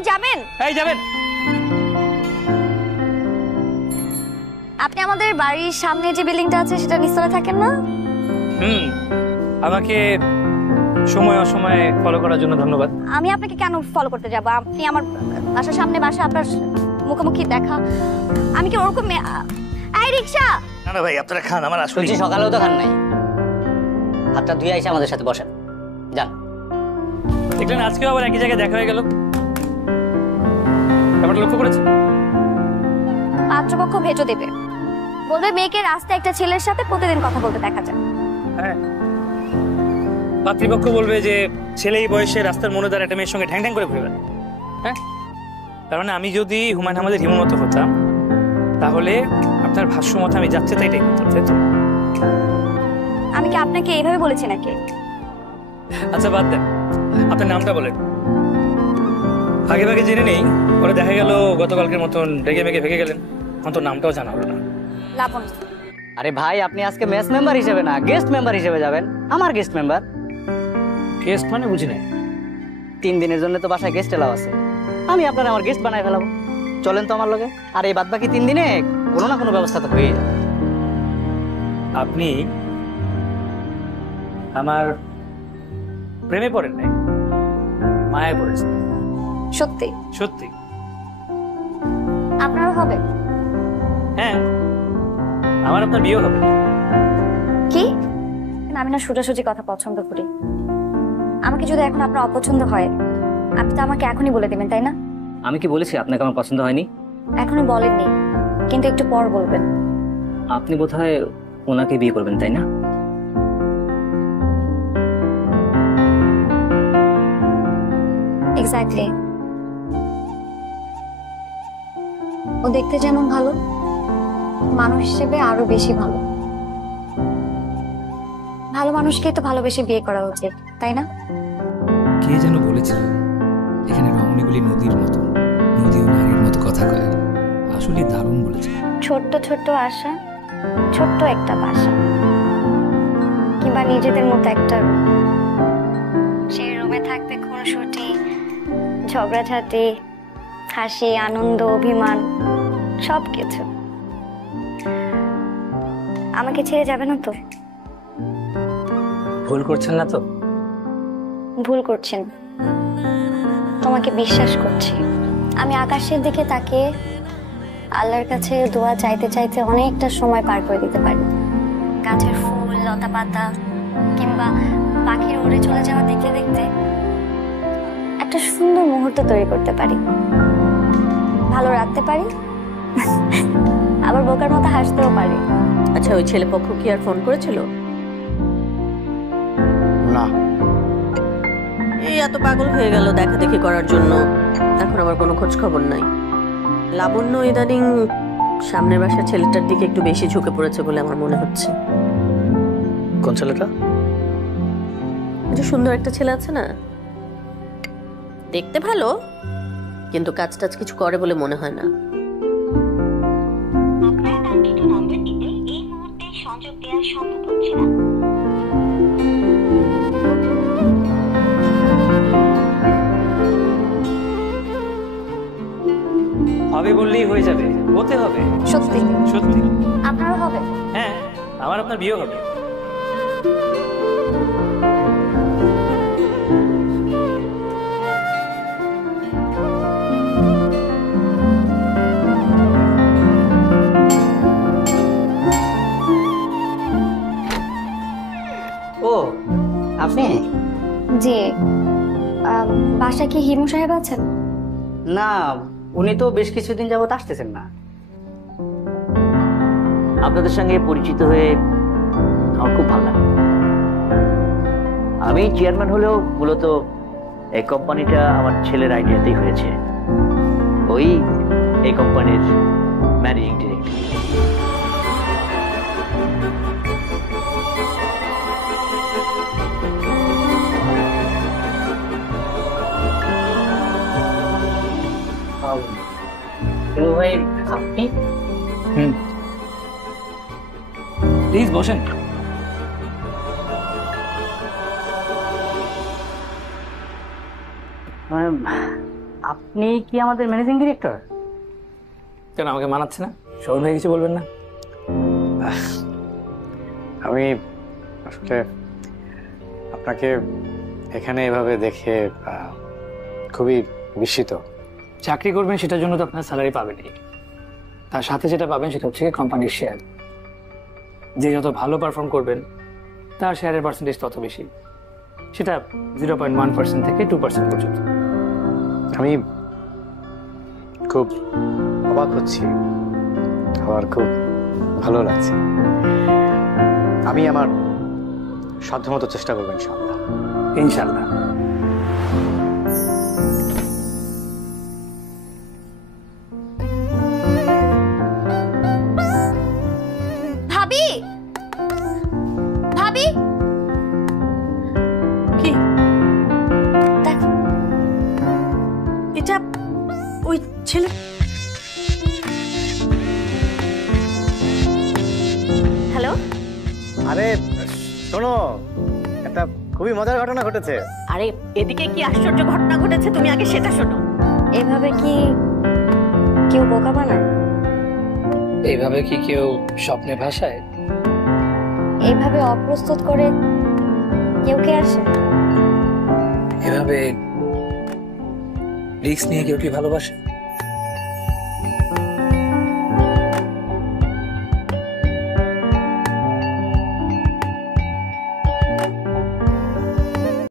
এই যাবেন? এই যাবেন। আপনি আমাদের বাড়ির সামনে যে বিল্ডিংটা আছে সেটা নিচতলায় থাকেন না? আমাকে সময় অসময়ে ফলো করার জন্য ধন্যবাদ। আমি আপনাকে কেন ফলো করতে যাব? আপনি আমার বাসার সামনে বাসা, আপনার মুখোমুখি দেখা। আমি কি ওরকম এই রিকশা? না না ভাই, আপনারা খান, আমার আসলে সকালেও তো খান নাই। হাতটা ধুয়ে এসে আমাদের সাথে বসেন, যান। দেখলেন আজকেও আবার একই জায়গায় দেখা হয়ে গেল। ব্যাপারটা লক্ষ্য করেছেন? পাত্রপক্ষ ভেটো দেবে, বলবে মেয়েকে রাস্তায় একটা ছেলের সাথে প্রতিদিন কথা বলতে দেখা যায়। হ্যাঁ, পাত্রীপক্ষ বলবে যে ছেলে এই বয়সে রাস্তার মনে দাঁড়ায় একটা মেয়ের সঙ্গে ঢ্যাং ঢ্যাং করে ঘুরে বেড়ায়। হ্যাঁ, তার মানে আমি যদি হুমায়ুন আহমেদের হিমুর মতো হতাম, তাহলে আপনার ভাষ্য মতো আমি যাচ্ছে তাই করতাম, তাই তো? আমি কি আপনাকে এইভাবে বলেছি নাকি? আচ্ছা বাদ দেন, আপনার নামটা বলেন। আগে ভাগে জেনে নেই, ওরা দেখা গেল গতকালকের মতন রেগে মেগে ভেগে গেলেন, এখন তো নামটাও জানা হলো না। লাবণ। আরে ভাই, আপনি আজকে মেস মেম্বার হিসেবে না, গেস্ট মেম্বার হিসেবে যাবেন। আমার গেস্ট মেম্বার। গেস্ট মানে বুঝি নাই। 3 দিনের জন্য তো বাসায় গেস্ট এলাও আছে, আমি আপনার আমার গেস্ট বানাই ফেলাবো। চলেন তো আমার লগে। আর এই বাদবাকি 3 দিনে কোনো না কোনো ব্যবস্থা তো হয়েই যাবে। আপনি আমার প্রেমে পড়েন নাই, মায়ায় পড়েছেন। সত্যি? সত্যি। আপনারও হবে? হ্যাঁ, আমার আপনার বিয়ে হবে। কি? আমি না সোজাসুজি কথা পছন্দ করি। আমাকে যদি এখন আপনার অপছন্দ হয়, আপনি তো আমাকে এখনই বলে দেবেন, তাই না? আমি কি বলেছি আপনাকে আমার পছন্দ হয়নি? এখনো বলেননি, কিন্তু একটু পর বলবেন। আপনি বোধহয় ওনাকে বিয়ে করবেন, তাই না? এক্স্যাক্টলি। ও দেখতে যেমন ভালো, মানুষ হিসেবে আরো বেশি ভালো। ভালো মানুষকে তো ভালোবেসে বিয়ে করা উচিত, তাই না? কে যেন বলেছিল এখানে রমণীগুলি নদীর মতো, নদীও নারীর মতো কথা কয়। আসলে দারুণ বলেছে। ছোট্ট ছোট্ট আশা, ছোট্ট একটা বাসা, কিংবা নিজেদের মতো একটা রুম। সেই রুমে থাকবে খুনসুটি, ঝগড়াঝাটি, হাসি, আনন্দ, অভিমান, সবকিছু। আমাকে ছেড়ে যাবে না তো? ভুল করছেন না তো? ভুল করছেন, তোমাকে বিশ্বাস করছি। আমি আকাশের দিকে তাকিয়ে আল্লাহর কাছে দোয়া চাইতে চাইতে অনেকটা সময় পার করে দিতে পারি। গাছের ফুল, লতা পাতা কিংবা পাখির উড়ে চলে যাওয়া দেখতে দেখতে একটা সুন্দর মুহূর্ত তৈরি করতে পারি, ভালো রাখতে পারি, আবার বোকার মতো হাসতেও পারি। আচ্ছা, ওই ছেলে পক্ষ কি আর ফোন করেছিল? না। এই এত পাগল হয়ে গেল দেখা দেখি করার জন্য, এখন আবার কোনো খোঁজ খবর নাই। লাবণ্য ইদানিং সামনের বাসার ছেলেটার দিকে একটু বেশি ঝুঁকে পড়েছে বলে আমার মনে হচ্ছে। কোন ছেলেটা? যে সুন্দর একটা ছেলে আছে না, দেখতে ভালো, কিন্তু কাজ টাজ কিছু করে বলে মনে হয় না। হবে বললেই হয়ে যাবে, হতে হবে। সত্যি? সত্যি। আপনারও হবে? হ্যাঁ, আমার আপনার বিয়ে হবে। ও আপনি? জি। বাসায় কি হিমু সাহেব আছেন? না, উনি তো বেশ কিছুদিন যাবত আসতেছেন না। আপনাদের সঙ্গে পরিচিত হয়ে আমার খুব ভালো লাগে। আমি চেয়ারম্যান হলেও মূলত এই কোম্পানিটা আমার ছেলের আইডিয়াতেই হয়েছে। ওই এই কোম্পানির ম্যানেজিং ডিরেক্টর। ভাই আপনি? প্লিজ বসেন। আপনি কি আমাদের ম্যানেজিং ডিরেক্টর? কেন আমাকে মানাচ্ছে না? শোরুম ভাই কিছু বলবেন না? আমি আসলে আপনাকে এখানে এভাবে দেখে খুবই বিস্মিত। চাকরি করবেন সেটার জন্য তো আপনার স্যালারি পাবেনই, তার সাথে যেটা পাবেন সেটা হচ্ছে কোম্পানির শেয়ার। যে যত ভালো পারফর্ম করবেন তার শেয়ারের পার্সেন্টেজ তত বেশি, সেটা 0.1% থেকে 2% পর্যন্ত। আমি খুব অবাক হচ্ছি, আমার খুব ভালো লাগছে। আমি আমার সাধ্যমতো চেষ্টা করবো ইনশাআল্লাহ। ইনশাআল্লাহ। ভাবি, ভাবি কি দেখো, এটা ওই ছেলে? হ্যালো। আরে শোনো, একটা খুবই মজার ঘটনা ঘটেছে। আরে এদিকে কি আশ্চর্য ঘটনা ঘটেছে, তুমি আগে সেটা শোনো। এভাবে কি কেউ বোকা বানায়? এইভাবে কি কেউ স্বপ্নে ভাসায়? এইভাবে অপ্রস্তুত করে কেউ কে আসে? এভাবে রিস্ক নিয়ে কেউ কি ভালোবাসে?